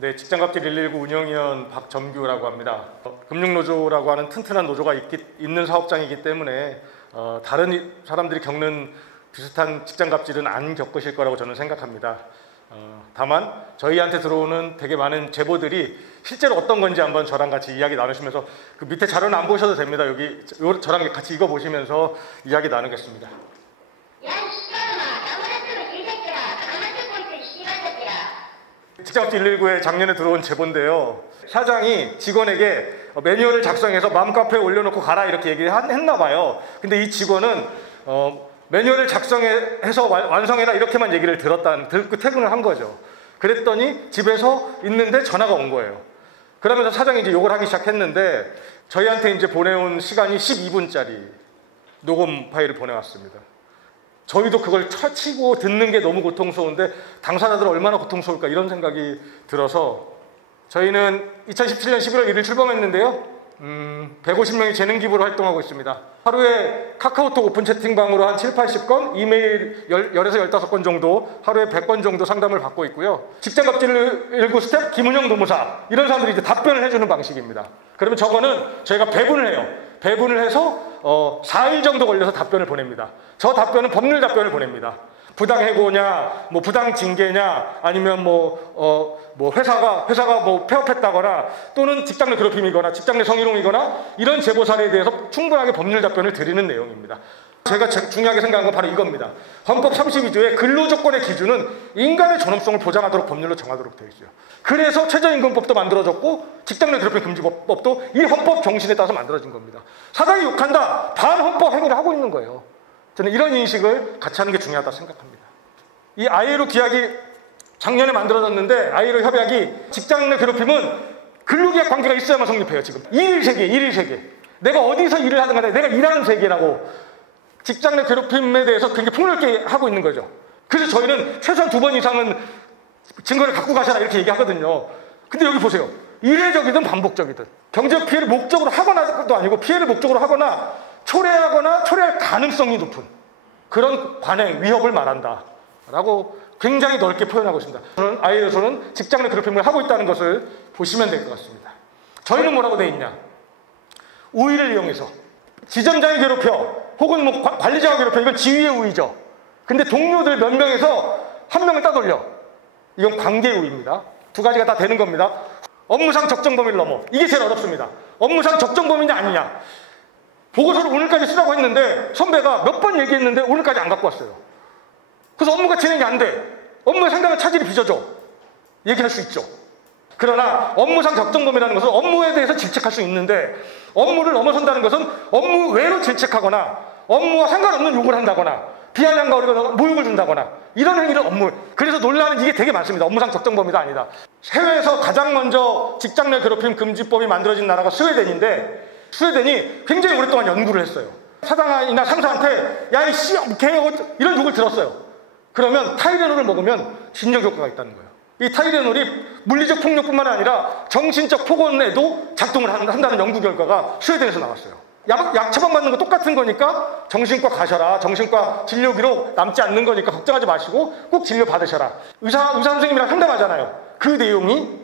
네, 직장갑질 119 운영위원 박점규라고 합니다. 금융노조라고 하는 튼튼한 노조가 있는 사업장이기 때문에 다른 사람들이 겪는 비슷한 직장갑질은 안 겪으실 거라고 저는 생각합니다. 다만 저희한테 들어오는 되게 많은 제보들이 실제로 어떤 건지 한번 저랑 같이 이야기 나누시면서 그 밑에 자료는 안 보셔도 됩니다. 여기 저랑 같이 읽어보시면서 이야기 나누겠습니다. 직장갑질 119에 작년에 들어온 제보인데요. 사장이 직원에게 매뉴얼을 작성해서 맘카페에 올려놓고 가라 이렇게 얘기했나 봐요. 근데 이 직원은 매뉴얼을 작성해서 완성해라 이렇게만 얘기를 듣고 퇴근을 한 거죠. 그랬더니 집에서 있는데 전화가 온 거예요. 그러면서 사장이 이제 욕을 하기 시작했는데 저희한테 이제 보내온 시간이 12분짜리 녹음 파일을 보내왔습니다. 저희도 그걸 쳐치고 듣는 게 너무 고통스러운데 당사자들 얼마나 고통스러울까 이런 생각이 들어서 저희는 2017년 11월 1일 출범했는데요. 150명이 재능 기부로 활동하고 있습니다. 하루에 카카오톡 오픈 채팅방으로 한 7, 80건, 이메일 10에서 15건 정도, 하루에 100건 정도 상담을 받고 있고요. 직장갑질 119 스텝 김은영 노무사 이런 사람들이 이제 답변을 해주는 방식입니다. 그러면 저거는 저희가 배분을 해요. 배분을 해서 4일 정도 걸려서 답변을 보냅니다. 저 답변은 법률 답변을 보냅니다. 부당해고냐, 뭐 부당징계냐, 아니면 회사가 뭐 폐업했다거나 또는 직장 내 괴롭힘이거나 직장 내 성희롱이거나 이런 제보 사례에 대해서 충분하게 법률 답변을 드리는 내용입니다. 제가 중요하게 생각한 건 바로 이겁니다. 헌법 32조의 근로조건의 기준은 인간의 존엄성을 보장하도록 법률로 정하도록 되어 있어요. 그래서 최저임금법도 만들어졌고 직장 내 괴롭힘 금지법도 이 헌법 정신에 따라서 만들어진 겁니다. 사장이 욕한다, 반헌법 행위를 하고 있는 거예요. 저는 이런 인식을 같이 하는 게 중요하다고 생각합니다. 이 ILO 규약이 작년에 만들어졌는데 ILO 협약이 직장 내 괴롭힘은 근로계약 관계가 있어야만 성립해요. 지금 일일 세계. 내가 어디서 일을 하든 간에 내가 일하는 세계라고 직장 내 괴롭힘에 대해서 굉장히 폭넓게 하고 있는 거죠. 그래서 저희는 최소한 2번 이상은 증거를 갖고 가셔라 이렇게 얘기하거든요. 근데 여기 보세요. 이례적이든 반복적이든 경제적 피해를 목적으로 하거나도 아니고 피해를 목적으로 하거나 초래하거나 초래할 가능성이 높은 그런 관행, 위협을 말한다 라고 굉장히 넓게 표현하고 있습니다. 저는 ILO에서는 직장 내 괴롭힘을 하고 있다는 것을 보시면 될 것 같습니다. 저희는 뭐라고 돼 있냐, 우위를 이용해서 지점장이 괴롭혀 혹은 뭐 관리자가 괴롭혀, 이건 지위의 우위죠. 근데 동료들 몇 명에서 한 명을 따돌려, 이건 관계의 우위입니다. 2가지가 다 되는 겁니다. 업무상 적정 범위를 넘어, 이게 제일 어렵습니다. 업무상 적정 범위냐 아니냐, 보고서를 오늘까지 쓰라고 했는데 선배가 몇 번 얘기했는데 오늘까지 안 갖고 왔어요. 그래서 업무가 진행이 안 돼. 업무에 상당한 차질이 빚어져. 얘기할 수 있죠. 그러나 업무상 적정 범위라는 것은 업무에 대해서 질책할 수 있는데 업무를 넘어선다는 것은 업무 외로 질책하거나 업무와 상관없는 욕을 한다거나 비아냥과 어리거나 모욕을 준다거나 이런 행위를 그래서 논란은 이게 되게 많습니다. 업무상 적정 범위가 아니다. 해외에서 가장 먼저 직장 내 괴롭힘 금지법이 만들어진 나라가 스웨덴인데 스웨덴이 굉장히 오랫동안 연구를 했어요. 사장이나 상사한테 야 이 씨 개 이런 욕을 들었어요. 그러면 타이레놀을 먹으면 진정 효과가 있다는 거예요. 이 타이레놀이 물리적 폭력뿐만 아니라 정신적 폭언에도 작동을 한다는 연구 결과가 스웨덴에서 나왔어요. 약 처방 받는 거 똑같은 거니까 정신과 가셔라. 정신과 진료 기록 남지 않는 거니까 걱정하지 마시고 꼭 진료 받으셔라. 의사 선생님이랑 상담하잖아요. 그 내용이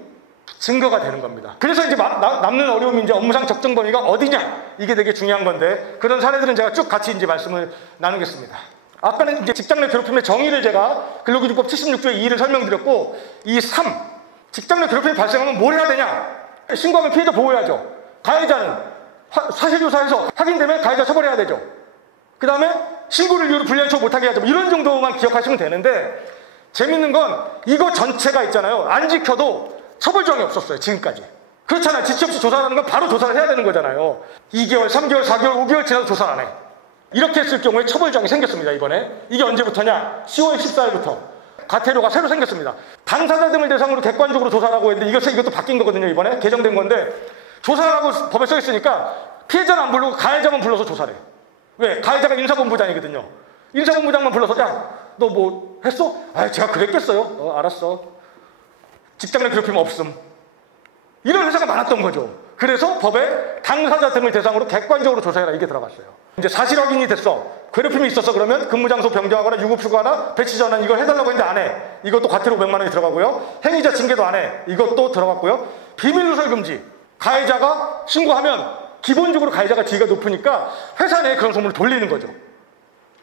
증거가 되는 겁니다. 그래서 이제 남는 어려움이 이제 업무상 적정 범위가 어디냐, 이게 되게 중요한 건데 그런 사례들은 제가 쭉 같이 이제 말씀을 나누겠습니다. 아까는 이제 직장 내 괴롭힘의 정의를 제가 근로기준법 76조의 2를 설명드렸고, 이 3, 직장 내 괴롭힘이 발생하면 뭘 해야 되냐? 신고하면 피해자 보호해야죠. 가해자는 사실조사해서 확인되면 가해자 처벌해야 되죠. 그 다음에 신고를 이유로 불리한 처우 못하게 하죠. 이런 정도만 기억하시면 되는데 재밌는 건 이거 전체가 있잖아요. 안 지켜도 처벌 조항이 없었어요. 지금까지. 그렇잖아요. 지체 없이 조사하는 건 바로 조사를 해야 되는 거잖아요. 2개월, 3개월, 4개월, 5개월 지나도 조사 안 해. 이렇게 했을 경우에 처벌 조항이 생겼습니다. 이번에. 이게 언제부터냐? 10월 14일부터 과태료가 새로 생겼습니다. 당사자 등을 대상으로 객관적으로 조사하라고 했는데 이것도 바뀐 거거든요. 이번에 개정된 건데 조사하라고 법에 써 있으니까 피해자는 안 부르고 가해자만 불러서 조사를 해. 왜? 가해자가 인사본부장이거든요. 인사본부장만 불러서 야, 너 뭐 했어? 아, 제가 그랬겠어요. 알았어. 직장 내 괴롭힘 없음. 이런 회사가 많았던 거죠. 그래서 법에 당사자 등을 대상으로 객관적으로 조사해라 이게 들어갔어요. 이제 사실 확인이 됐어. 괴롭힘이 있었어. 그러면 근무장소 변경하거나 유급휴가나 배치 전환 이걸 해달라고 했는데 안 해. 이것도 과태료 500만 원이 들어가고요. 행위자 징계도 안 해. 이것도 들어갔고요. 비밀 누설 금지. 가해자가 신고하면 기본적으로 가해자가 지위가 높으니까 회사 내에 그런 소문을 돌리는 거죠.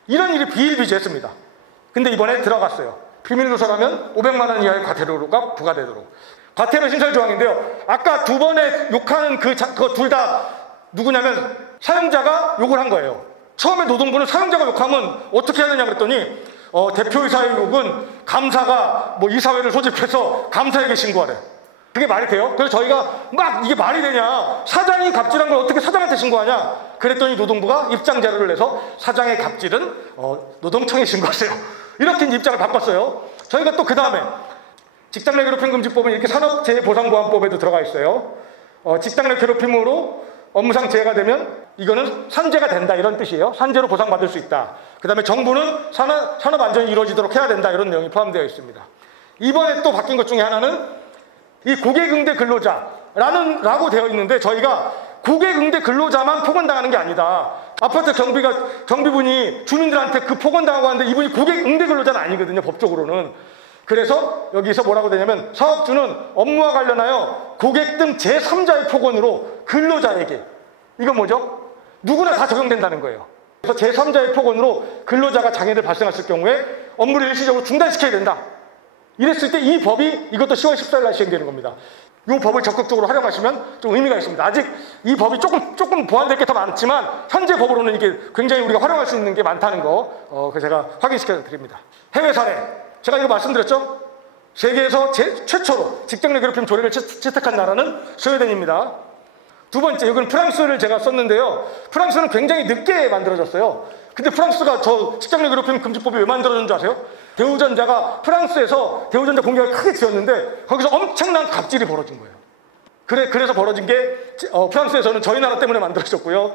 이런 일이 비일비재했습니다. 근데 이번에 들어갔어요. 비밀 누설하면 500만 원 이하의 과태료가 부과되도록. 과태료 신설 조항인데요. 아까 두 번에 욕하는 그거 둘 다 누구냐면 사용자가 욕을 한 거예요. 처음에 노동부는 사용자가 욕하면 어떻게 해야 되냐 그랬더니 대표이사의 욕은 감사가 뭐 이사회를 소집해서 감사에게 신고하래. 그게 말이 돼요? 그래서 저희가 막 이게 말이 되냐, 사장이 갑질한 걸 어떻게 사장한테 신고하냐 그랬더니 노동부가 입장 자료를 내서 사장의 갑질은 노동청에 신고하세요. 이렇게 입장을 바꿨어요. 저희가 또 그 다음에 직장 내 괴롭힘 금지법은 이렇게 산업재해보상보안법에도 들어가 있어요. 직장 내 괴롭힘으로 업무상 재해가 되면 이거는 산재가 된다 이런 뜻이에요. 산재로 보상받을 수 있다. 그 다음에 정부는 산업안전이 이루어지도록 해야 된다 이런 내용이 포함되어 있습니다. 이번에 또 바뀐 것 중에 하나는 이 고객응대 근로자라고 되어 있는데 저희가 고객응대 근로자만 폭언당하는 게 아니다. 아파트 경비분이 주민들한테 그 폭언당하고 하는데 이분이 고객응대 근로자는 아니거든요. 법적으로는. 그래서 여기서 뭐라고 되냐면 사업주는 업무와 관련하여 고객 등 제3자의 폭언으로 근로자에게 이건 뭐죠? 누구나 다 적용된다는 거예요. 그래서 제3자의 폭언으로 근로자가 장애를 발생했을 경우에 업무를 일시적으로 중단시켜야 된다. 이랬을 때 이 법이 이것도 10월 14일 날 시행되는 겁니다. 이 법을 적극적으로 활용하시면 좀 의미가 있습니다. 아직 이 법이 조금 보완될 게 더 많지만 현재 법으로는 이게 굉장히 우리가 활용할 수 있는 게 많다는 거 제가 확인시켜 드립니다. 해외 사례 제가 이거 말씀드렸죠? 세계에서 최초로 직장 내 괴롭힘 조례를 채택한 나라는 스웨덴입니다. 두 번째, 여기는 프랑스를 제가 썼는데요. 프랑스는 굉장히 늦게 만들어졌어요. 근데 프랑스가 저 직장 내 괴롭힘 금지법이 왜 만들어진 줄 아세요? 대우전자가 프랑스에서 대우전자 공장을 크게 지었는데 거기서 엄청난 갑질이 벌어진 거예요. 그래서 벌어진 게 프랑스에서는 저희 나라 때문에 만들어졌고요.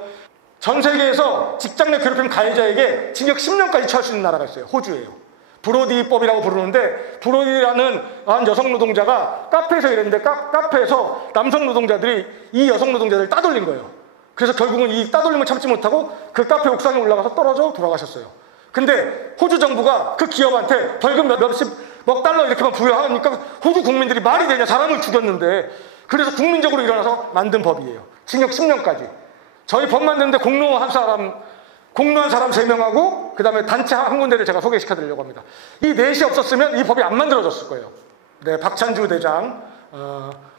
전 세계에서 직장 내 괴롭힘 가해자에게 징역 10년까지 처할 수 있는 나라가 있어요. 호주예요. 브로디법이라고 부르는데 브로디라는 한 여성 노동자가 카페에서 일했는데 카페에서 남성 노동자들이 이 여성 노동자들을 따돌린 거예요. 그래서 결국은 이 따돌림을 참지 못하고 그 카페 옥상에 올라가서 떨어져 돌아가셨어요. 근데 호주 정부가 그 기업한테 벌금 몇십억 달러 이렇게만 부여하니까 호주 국민들이 말이 되냐, 사람을 죽였는데. 그래서 국민적으로 일어나서 만든 법이에요. 징역 10년까지. 저희 법 만드는데 공로한 사람 3명하고 그 다음에 단체 한 군데를 제가 소개시켜 드리려고 합니다. 이 넷이 없었으면 이 법이 안 만들어졌을 거예요. 네, 박찬주 대장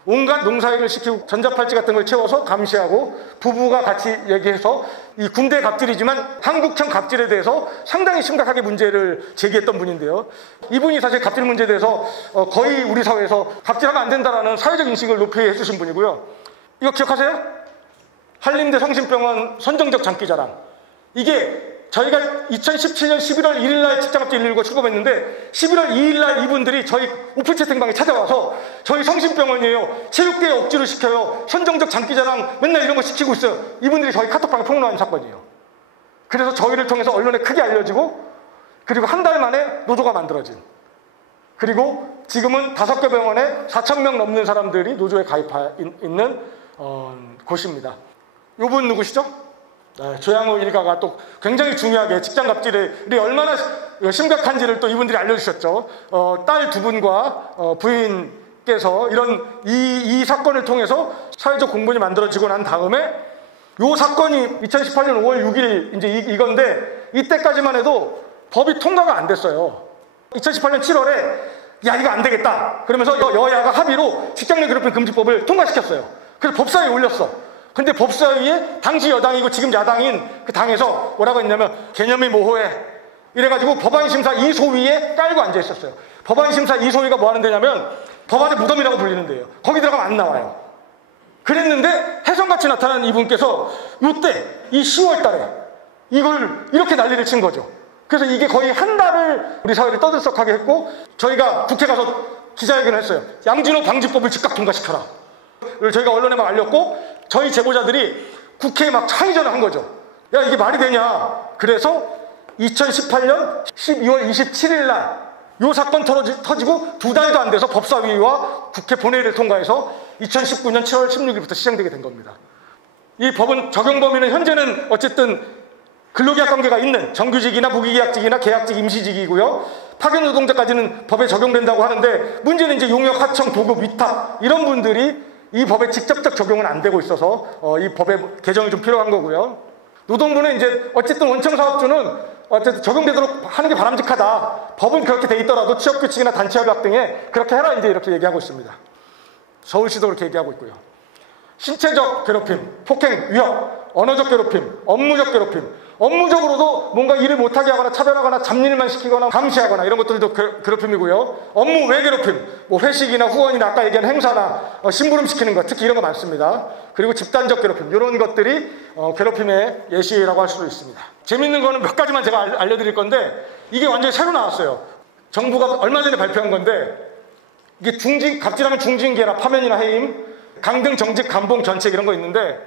온갖 농사일을 시키고 전자팔찌 같은 걸 채워서 감시하고 부부가 같이 얘기해서 이 군대 갑질이지만 한국형 갑질에 대해서 상당히 심각하게 문제를 제기했던 분인데요. 이분이 사실 갑질 문제에 대해서 거의 우리 사회에서 갑질하면 안 된다라는 사회적 인식을 높이 해주신 분이고요. 이거 기억하세요? 한림대 성심병원 선정적 장기자랑. 이게 저희가 2017년 11월 1일 날 직장갑질 119 출범했는데 11월 2일 날 이분들이 저희 오픈 채팅방에 찾아와서 저희 성심병원이에요. 체육대회 억지로 시켜요. 선정적 장기자랑 맨날 이런 거 시키고 있어요. 이분들이 저희 카톡방에 폭로한 사건이에요. 그래서 저희를 통해서 언론에 크게 알려지고 그리고 한 달 만에 노조가 만들어진, 그리고 지금은 5개 병원에 4,000명 넘는 사람들이 노조에 가입해 있는 곳입니다. 이분 누구시죠? 조양호 일가가 또 굉장히 중요하게 직장 갑질이 얼마나 심각한지를 또 이분들이 알려주셨죠. 딸 두 분과 부인께서 이런 이 사건을 통해서 사회적 공분이 만들어지고 난 다음에 이 사건이 2018년 5월 6일 이제 이건데 이때까지만 해도 법이 통과가 안 됐어요. 2018년 7월에 야 이거 안 되겠다 그러면서 여야가 합의로 직장 내 괴롭힘 금지법을 통과시켰어요. 그래서 법사위에 올렸어. 근데 법사위에 당시 여당이고 지금 야당인 그 당에서 뭐라고 했냐면 개념이 모호해 이래가지고 법안심사 2소위에 깔고 앉아 있었어요. 법안심사 2소위가 뭐 하는 데냐면 법안의 무덤이라고 불리는 데예요. 거기 들어가면 안 나와요. 그랬는데 혜성같이 나타난 이분께서 이때 이 10월 달에 이걸 이렇게 난리를 친 거죠. 그래서 이게 거의 한 달을 우리 사회를 떠들썩하게 했고 저희가 국회 가서 기자회견을 했어요. 양진호 방지법을 즉각 통과시켜라. 저희가 언론에 막 알렸고 저희 제보자들이 국회에 막 항의전을 한 거죠. 야 이게 말이 되냐. 그래서 2018년 12월 27일 날 이 사건 터지고 2달도 안 돼서 법사위와 국회 본회의를 통과해서 2019년 7월 16일부터 시행되게 된 겁니다. 이 법은 적용 범위는 현재는 어쨌든 근로계약 관계가 있는 정규직이나 무기계약직이나 계약직, 임시직이고요. 파견 노동자까지는 법에 적용된다고 하는데 문제는 이제 용역, 하청, 도급, 위탁 이런 분들이 이 법에 직접적 적용은 안 되고 있어서 이 법의 개정이 좀 필요한 거고요. 노동부는 이제 어쨌든 원청사업주는 어쨌든 적용되도록 하는 게 바람직하다. 법은 그렇게 돼 있더라도 취업규칙이나 단체협약 등에 그렇게 해라 이제 이렇게 얘기하고 있습니다. 서울시도 그렇게 얘기하고 있고요. 신체적 괴롭힘, 폭행, 위협, 언어적 괴롭힘, 업무적 괴롭힘, 업무적으로도 뭔가 일을 못하게 하거나 차별하거나 잡일만 시키거나 감시하거나 이런 것들도 괴롭힘이고요. 업무 외 괴롭힘, 뭐 회식이나 후원이나 아까 얘기한 행사나 심부름 시키는 것, 특히 이런 거 많습니다. 그리고 집단적 괴롭힘, 이런 것들이 괴롭힘의 예시라고 할 수도 있습니다. 재밌는 거는 몇 가지만 제가 알려드릴 건데 이게 완전히 새로 나왔어요. 정부가 얼마 전에 발표한 건데 이게 갑질하면 중징계라 파면이나 해임, 강등, 정직, 감봉, 견책 이런 거 있는데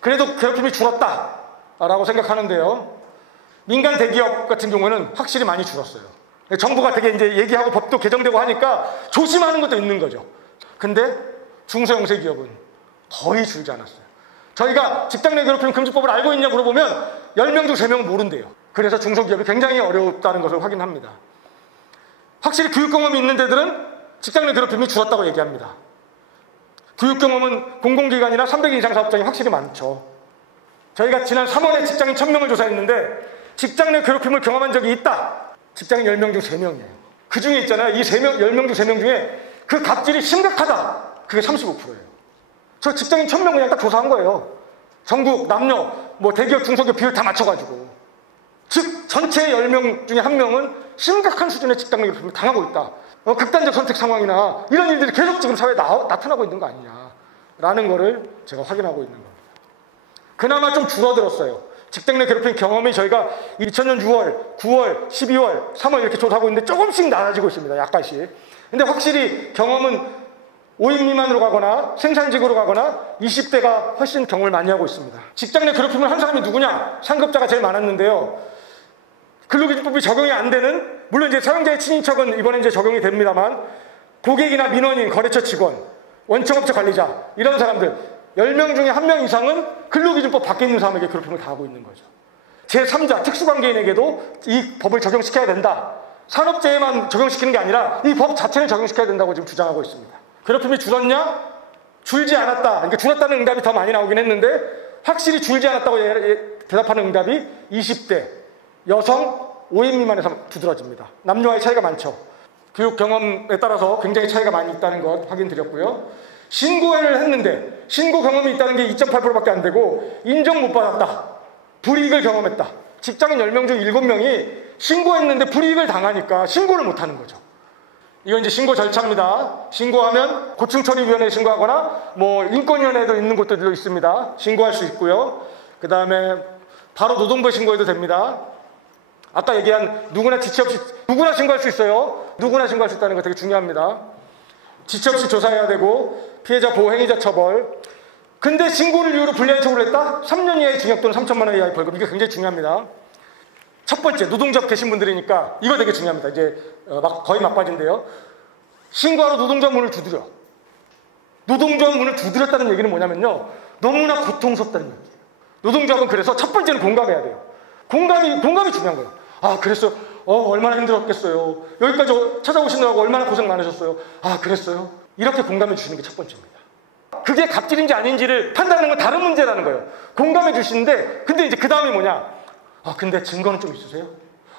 그래도 괴롭힘이 줄었다라고 생각하는데요. 민간 대기업 같은 경우는 확실히 많이 줄었어요. 정부가 되게 이제 얘기하고 법도 개정되고 하니까 조심하는 것도 있는 거죠. 근데 중소형세 기업은 거의 줄지 않았어요. 저희가 직장 내 괴롭힘 금지법을 알고 있냐 물어보면 10명 중 3명은 모른대요. 그래서 중소기업이 굉장히 어렵다는 것을 확인합니다. 확실히 교육 경험이 있는 데들은 직장 내 괴롭힘이 줄었다고 얘기합니다. 교육 경험은 공공기관이나 300인 이상 사업장이 확실히 많죠. 저희가 지난 3월에 직장인 1000명을 조사했는데 직장 내 괴롭힘을 경험한 적이 있다. 직장인 10명 중 3명이에요. 그 중에 있잖아요. 이 10명 중 3명 중에 그 갑질이 심각하다. 그게 35%예요. 저 직장인 1000명 그냥 딱 조사한 거예요. 전국 남녀, 뭐 대기업, 중소기업 비율 다 맞춰가지고. 즉 전체 10명 중에 1명은 심각한 수준의 직장 내 괴롭힘을 당하고 있다. 극단적 선택 상황이나 이런 일들이 계속 지금 사회에 나타나고 있는 거 아니냐라는 거를 제가 확인하고 있는 겁니다. 그나마 좀 줄어들었어요. 직장 내 괴롭힘 경험이 저희가 2000년 6월, 9월, 12월, 3월 이렇게 조사하고 있는데 조금씩 낮아지고 있습니다. 약간씩. 근데 확실히 경험은 5인 미만으로 가거나 생산직으로 가거나 20대가 훨씬 경험을 많이 하고 있습니다. 직장 내 괴롭힘을 한 사람이 누구냐? 상급자가 제일 많았는데요. 근로기준법이 적용이 안 되는, 물론 이제 사용자의 친인척은 이번에 이제 적용이 됩니다만 고객이나 민원인, 거래처 직원, 원청업체 관리자 이런 사람들 10명 중에 1명 이상은 근로기준법 밖에 있는 사람에게 괴롭힘을 당하고 있는 거죠. 제3자, 특수관계인에게도 이 법을 적용시켜야 된다. 산업재해만 적용시키는 게 아니라 이 법 자체를 적용시켜야 된다고 지금 주장하고 있습니다. 괴롭힘이 줄었냐? 줄지 않았다. 그러니까 줄었다는 응답이 더 많이 나오긴 했는데 확실히 줄지 않았다고 대답하는 응답이 20대, 여성 5인 미만에서 두드러집니다. 남녀와의 차이가 많죠. 교육 경험에 따라서 굉장히 차이가 많이 있다는 것 확인드렸고요. 신고를 했는데 신고 경험이 있다는 게 2.8%밖에 안 되고 인정 못 받았다. 불이익을 경험했다. 직장인 10명 중 7명이 신고했는데 불이익을 당하니까 신고를 못 하는 거죠. 이건 이제 신고 절차입니다. 신고하면 고충처리위원회에 신고하거나 뭐 인권위원회에도 있는 곳들도 있습니다. 신고할 수 있고요. 그 다음에 바로 노동부에 신고해도 됩니다. 아까 얘기한 누구나 지체 없이 누구나 신고할 수 있어요. 누구나 신고할 수 있다는 거 되게 중요합니다. 지체 없이 조사해야 되고 피해자 보호, 행위자 처벌. 근데 신고를 이유로 불리한 처벌을 했다? 3년 이하의 징역 또는 3천만 원 이하의 벌금. 이게 굉장히 중요합니다. 첫 번째, 노동조합 계신 분들이니까 이거 되게 중요합니다. 이제 거의 막바지인데요. 신고하러 노동조합 문을 두드려. 노동조합 문을 두드렸다는 얘기는 뭐냐면요. 너무나 고통스럽다는 얘기예요. 노동조합은 그래서 첫 번째는 공감해야 돼요. 공감이 중요한 거예요. 아, 그랬어요. 얼마나 힘들었겠어요. 여기까지 찾아오시느라고 얼마나 고생 많으셨어요. 아, 그랬어요. 이렇게 공감해 주시는 게 첫 번째입니다. 그게 갑질인지 아닌지를 판단하는 건 다른 문제라는 거예요. 공감해 주시는데 근데 이제 그 다음이 뭐냐. 아, 근데 증거는 좀 있으세요?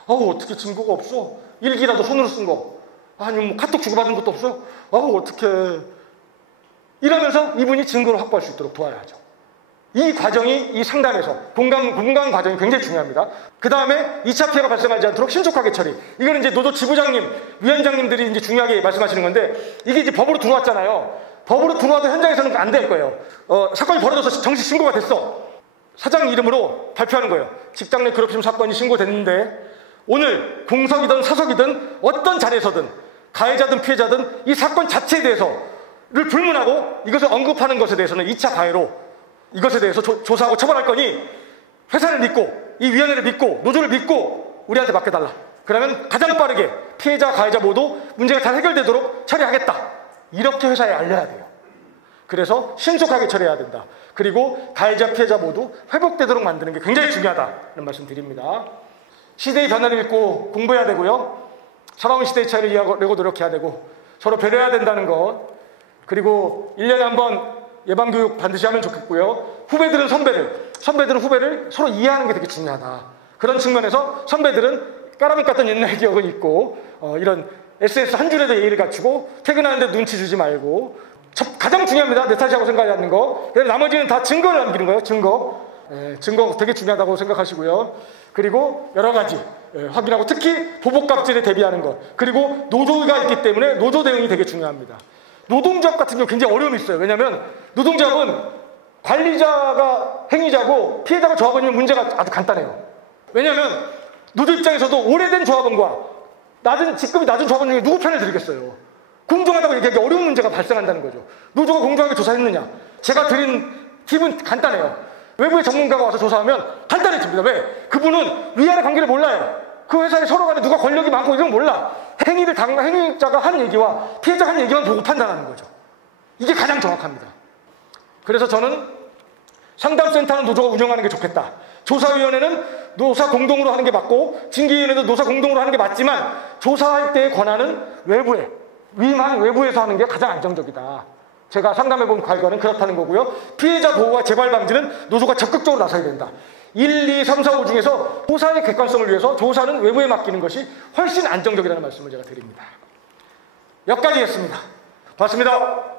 어떻게 증거가 없어? 일기라도 손으로 쓴 거. 아니면 뭐 카톡 주고받은 것도 없어? 어떻게. 이러면서 이분이 증거를 확보할 수 있도록 도와야죠. 이 과정이 이 상담에서 공감 과정이 굉장히 중요합니다. 그 다음에 2차 피해가 발생하지 않도록 신속하게 처리. 이거는 이제 노조 지부장님, 위원장님들이 이제 중요하게 말씀하시는 건데 이게 이제 법으로 들어왔잖아요. 법으로 들어와도 현장에서는 안 될 거예요. 사건이 벌어져서 정식 신고가 됐어. 사장 이름으로 발표하는 거예요. 직장 내 괴롭힘 사건이 신고됐는데 오늘 공석이든 사석이든 어떤 자리에서든 가해자든 피해자든 이 사건 자체에 대해서를 불문하고 이것을 언급하는 것에 대해서는 2차 가해로 이것에 대해서 조사하고 처벌할 거니 회사를 믿고 이 위원회를 믿고 노조를 믿고 우리한테 맡겨달라. 그러면 가장 빠르게 피해자 가해자 모두 문제가 다 해결되도록 처리하겠다. 이렇게 회사에 알려야 돼요. 그래서 신속하게 처리해야 된다. 그리고 가해자, 피해자 모두 회복되도록 만드는 게 굉장히 중요하다는 말씀 드립니다. 시대의 변화를 읽고 공부해야 되고요. 살아온 시대의 차이를 이해하려고 노력해야 되고 서로 배려해야 된다는 것. 그리고 1년에 한 번 예방교육 반드시 하면 좋겠고요. 후배들은 후배를 서로 이해하는 게 되게 중요하다. 그런 측면에서 선배들은 까라미 깠던 옛날 기억은 있고 이런 SNS 한 줄에도 예의를 갖추고 퇴근하는데 눈치 주지 말고 가장 중요합니다. 내 탓이라고 생각하는 거. 나머지는 다 증거를 남기는 거예요. 증거 되게 중요하다고 생각하시고요. 그리고 여러 가지 확인하고 특히 보복각질에 대비하는 것. 그리고 노조가 있기 때문에 노조 대응이 되게 중요합니다. 노동조합 같은 경우 굉장히 어려움이 있어요. 왜냐하면 노동조합은 관리자가 행위자고 피해자가 조합원이면 문제가 아주 간단해요. 왜냐하면 노조 입장에서도 오래된 조합원과 직급이 낮은 조합원 중에 누구 편을 들겠어요. 공정하다고 얘기하기 어려운 문제가 발생한다는 거죠. 노조가 공정하게 조사했느냐. 제가 드린 팁은 간단해요. 외부의 전문가가 와서 조사하면 간단해집니다. 왜? 그분은 위아래 관계를 몰라요. 그 회사에 서로 간에 누가 권력이 많고 이런 걸 몰라. 행위자가 한 얘기와 피해자가 한 얘기만 보고 판단하는 거죠. 이게 가장 정확합니다. 그래서 저는 상담센터는 노조가 운영하는 게 좋겠다. 조사위원회는 노사 공동으로 하는 게 맞고 징계위원회도 노사 공동으로 하는 게 맞지만 조사할 때의 권한은 위임한 외부에서 하는 게 가장 안정적이다. 제가 상담해본 결과는 그렇다는 거고요. 피해자 보호와 재발 방지는 노조가 적극적으로 나서야 된다. 1, 2, 3, 4, 5 중에서 조사의 객관성을 위해서 조사는 외부에 맡기는 것이 훨씬 안정적이라는 말씀을 제가 드립니다. 여기까지 했습니다. 고맙습니다.